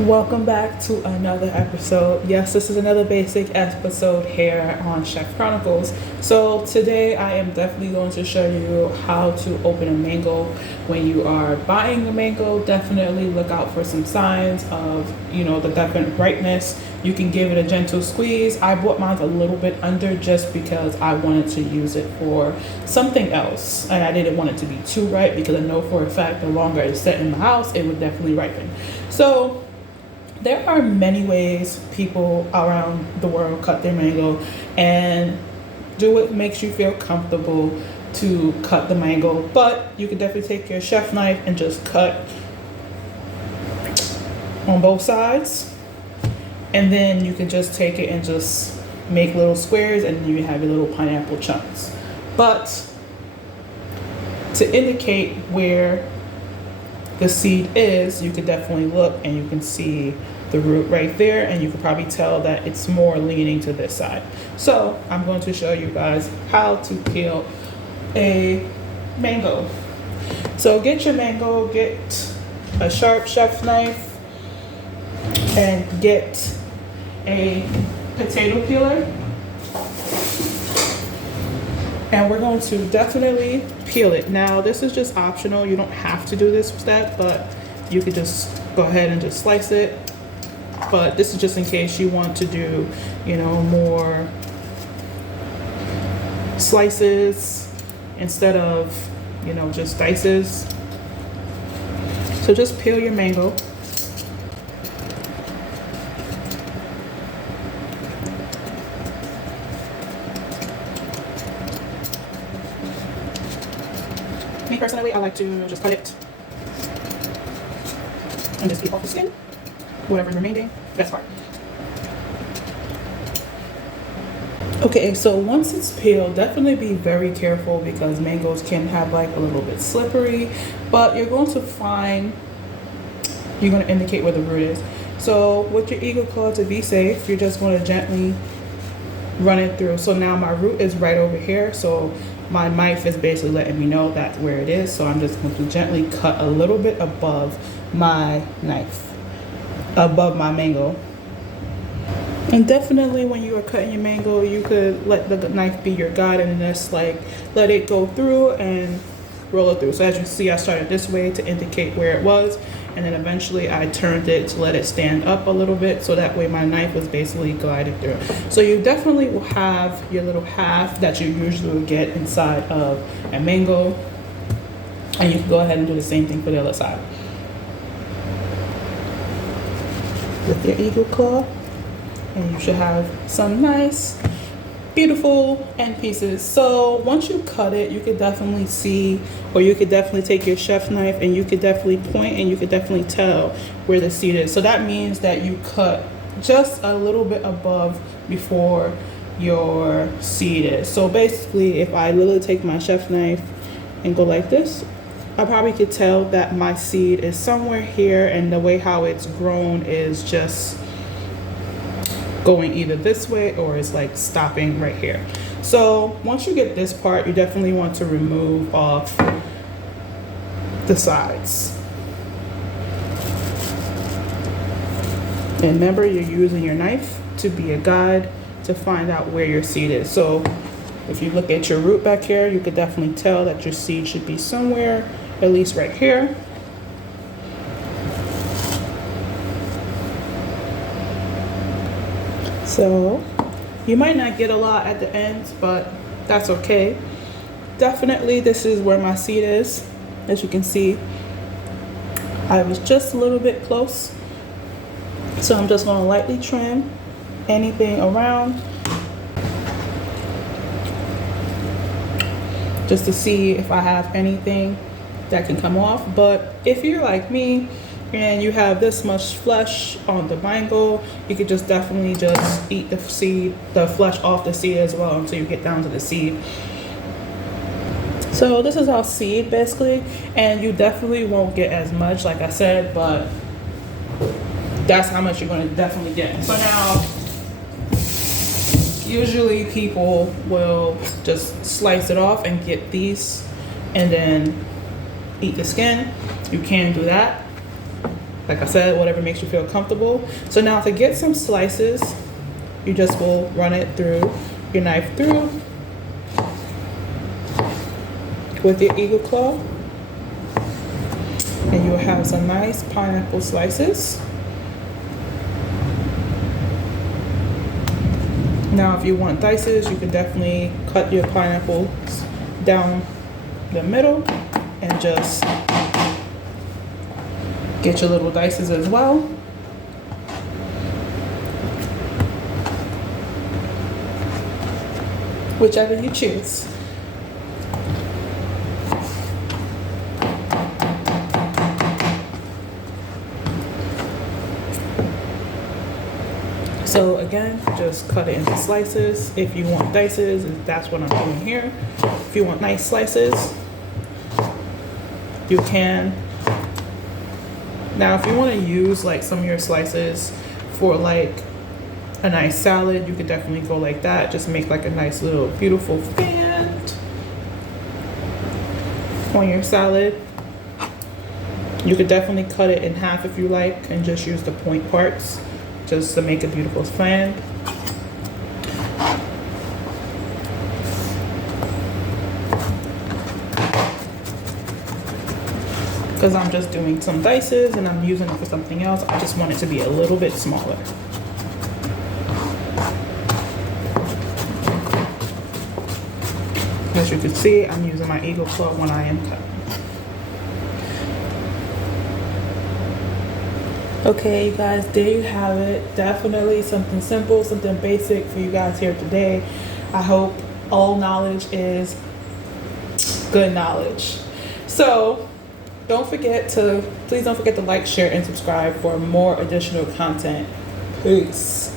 Welcome back to another episode. Yes, this is another basic episode here on Chef Chronicles. So today I am definitely going to show you how to open a mango. When you are buying a mango, definitely look out for some signs of, the definite brightness. You can give it a gentle squeeze. I bought mine a little bit under just because I wanted to use it for something else. And I didn't want it to be too ripe because I know for a fact the longer it's set in the house, it would definitely ripen. So there are many ways people around the world cut their mango, and do what makes you feel comfortable to cut the mango. But you can definitely take your chef knife and just cut on both sides, and then you can just take it and just make little squares, and then you have your little pineapple chunks. But to indicate where the seed is, you could definitely look and you can see the root right there, and you can probably tell that it's more leaning to this side. So I'm going to show you guys how to peel a mango. So get your mango, get a sharp chef knife, and get a potato peeler. And we're going to definitely peel it. Now, this is just optional. You don't have to do this step, but you could just go ahead and just slice it. But this is just in case you want to do, more slices instead of, just dices. So just peel your mango. Me personally, I like to just cut it and just keep off the skin, whatever's remaining, that's fine. Okay, so once it's peeled, definitely be very careful because mangoes can have like a little bit slippery, but you're going to indicate where the root is. So with your Eagle Claw, to be safe, you're just going to gently run it through. So now my root is right over here, so my knife is basically letting me know that's where it is. So I'm just going to gently cut a little bit above my mango. And definitely when you are cutting your mango, you could let the knife be your guide and just let it go through and roll it through. So as you see, I started this way to indicate where it was, and then eventually I turned it to let it stand up a little bit, so that way my knife was basically gliding through. So you definitely will have your little half that you usually would get inside of a mango, and you can go ahead and do the same thing for the other side. With your Eagle Claw, and you should have some nice beautiful end pieces. So once you cut it, you could definitely see, or you could definitely take your chef knife and you could definitely point and you could definitely tell where the seed is. So that means that you cut just a little bit above before your seed is. So basically, if I literally take my chef knife and go like this, I probably could tell that my seed is somewhere here, and the way how it's grown is just going either this way or it's like stopping right here. So once you get this part, you definitely want to remove off the sides. And remember, you're using your knife to be a guide to find out where your seed is. So if you look at your root back here, you could definitely tell that your seed should be somewhere, at least right here. So you might not get a lot at the ends, but that's okay. Definitely this is where my seed is. As you can see, I was just a little bit close. So I'm just going to lightly trim anything around just to see if I have anything that can come off. But if you're like me and you have this much flesh on the mango, you could just definitely just eat the flesh off the seed as well until you get down to the seed. So this is our seed basically, and you definitely won't get as much, like I said, but that's how much you're going to definitely get. So now, usually people will just slice it off and get these and then eat the skin. You can do that. Like I said, whatever makes you feel comfortable. So now to get some slices, you just will run it through your knife through with your Eagle Claw, and you will have some nice pineapple slices. Now if you want dices, you can definitely cut your pineapples down the middle and just get your little dices as well. Whichever you choose. So again, just cut it into slices. If you want dices, that's what I'm doing here. If you want nice slices, you can. Now, if you want to use like some of your slices for like a nice salad, you could definitely go like that. Just make like a nice little beautiful fan on your salad. You could definitely cut it in half if you like and just use the point parts just to make a beautiful fan. Because I'm just doing some dices and I'm using it for something else, I just want it to be a little bit smaller. As you can see, I'm using my Eagle Claw when I am cutting. Okay, you guys, there you have it. Definitely something simple, something basic for you guys here today. I hope all knowledge is good knowledge. So please don't forget to like, share, and subscribe for more additional content. Peace.